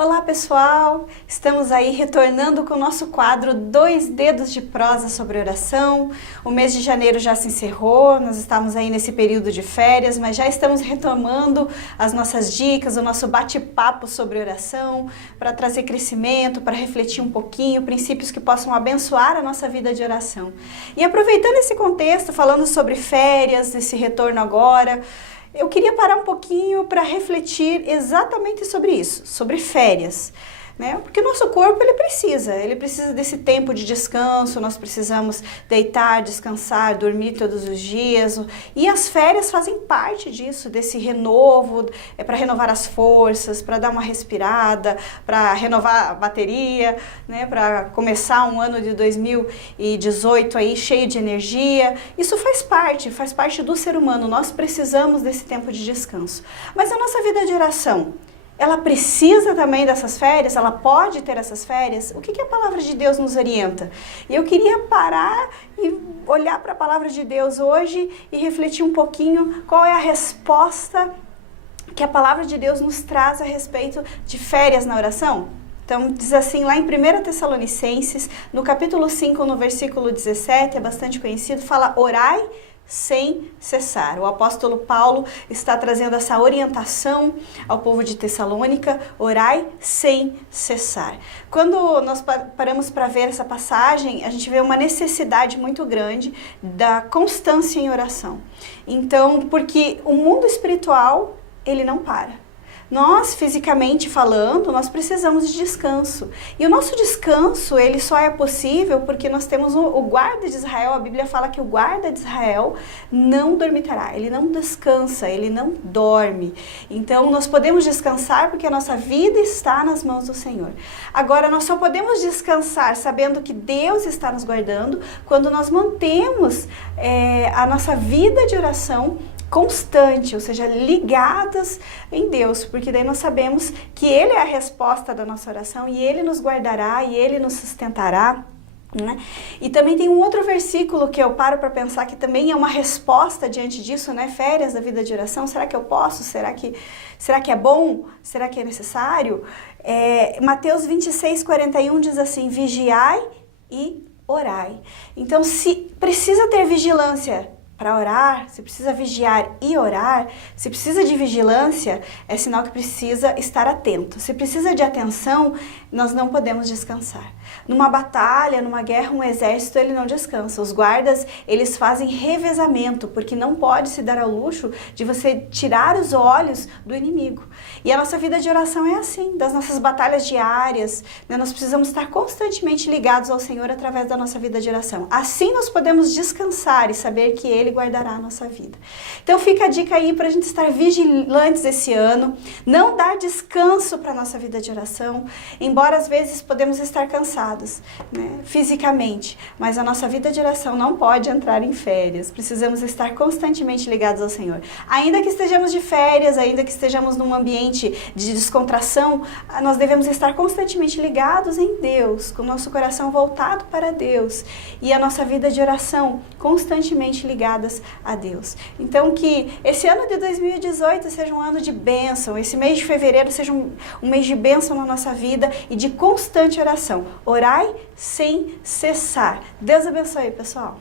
Olá pessoal, estamos aí retornando com o nosso quadro 2 Dedos de Prosa sobre Oração. O mês de janeiro já se encerrou, nós estamos aí nesse período de férias, mas já estamos retomando as nossas dicas, o nosso bate-papo sobre oração, para trazer crescimento, para refletir um pouquinho, princípios que possam abençoar a nossa vida de oração. E aproveitando esse contexto, falando sobre férias, esse retorno agora, eu queria parar um pouquinho para refletir exatamente sobre isso, sobre férias, né? Porque o nosso corpo ele precisa desse tempo de descanso, nós precisamos deitar, descansar, dormir todos os dias, e as férias fazem parte disso, desse renovo, para renovar as forças, para dar uma respirada, para renovar a bateria, né? Para começar um ano de 2018 aí cheio de energia. Isso faz parte do ser humano, nós precisamos desse tempo de descanso. Mas a nossa vida de oração, ela precisa também dessas férias? Ela pode ter essas férias? O que a palavra de Deus nos orienta? E eu queria parar e olhar para a palavra de Deus hoje e refletir um pouquinho qual é a resposta que a palavra de Deus nos traz a respeito de férias na oração. Então, diz assim lá em 1 Tessalonicenses, no capítulo 5, no versículo 17, é bastante conhecido, fala: orai sem cessar. O apóstolo Paulo está trazendo essa orientação ao povo de Tessalônica: orai sem cessar. Quando nós paramos para ver essa passagem, a gente vê uma necessidade muito grande da constância em oração. Então, porque o mundo espiritual, ele não para. Nós, fisicamente falando, nós precisamos de descanso. E o nosso descanso, ele só é possível porque nós temos o guarda de Israel. A Bíblia fala que o guarda de Israel não dormitará, ele não descansa, ele não dorme. Então, nós podemos descansar porque a nossa vida está nas mãos do Senhor. Agora, nós só podemos descansar sabendo que Deus está nos guardando quando nós mantemos a nossa vida de oração constante, ou seja, ligadas em Deus, porque daí nós sabemos que Ele é a resposta da nossa oração e Ele nos guardará e Ele nos sustentará, né? E também tem um outro versículo que eu paro para pensar que também é uma resposta diante disso, né? Férias da vida de oração, será que eu posso? Será que é bom? Será que é necessário? Mateus 26:41 diz assim: vigiai e orai. Então, se precisa ter vigilância para orar, se precisa vigiar e orar, se precisa de vigilância, é sinal que precisa estar atento. Se precisa de atenção, nós não podemos descansar. Numa batalha, numa guerra, um exército, ele não descansa. Os guardas, eles fazem revezamento, porque não pode se dar ao luxo de você tirar os olhos do inimigo. E a nossa vida de oração é assim, das nossas batalhas diárias, né? Nós precisamos estar constantemente ligados ao Senhor através da nossa vida de oração. Assim nós podemos descansar e saber que Ele guardará a nossa vida. Então fica a dica aí para a gente estar vigilantes esse ano, não dar descanso para a nossa vida de oração, embora às vezes podemos estar cansados, né, fisicamente, mas a nossa vida de oração não pode entrar em férias. Precisamos estar constantemente ligados ao Senhor. Ainda que estejamos de férias, ainda que estejamos num ambiente de descontração, nós devemos estar constantemente ligados em Deus, com o nosso coração voltado para Deus e a nossa vida de oração constantemente ligada a Deus. Então que esse ano de 2018 seja um ano de bênção, esse mês de fevereiro seja um mês de bênção na nossa vida e de constante oração. Orai sem cessar. Deus abençoe, pessoal.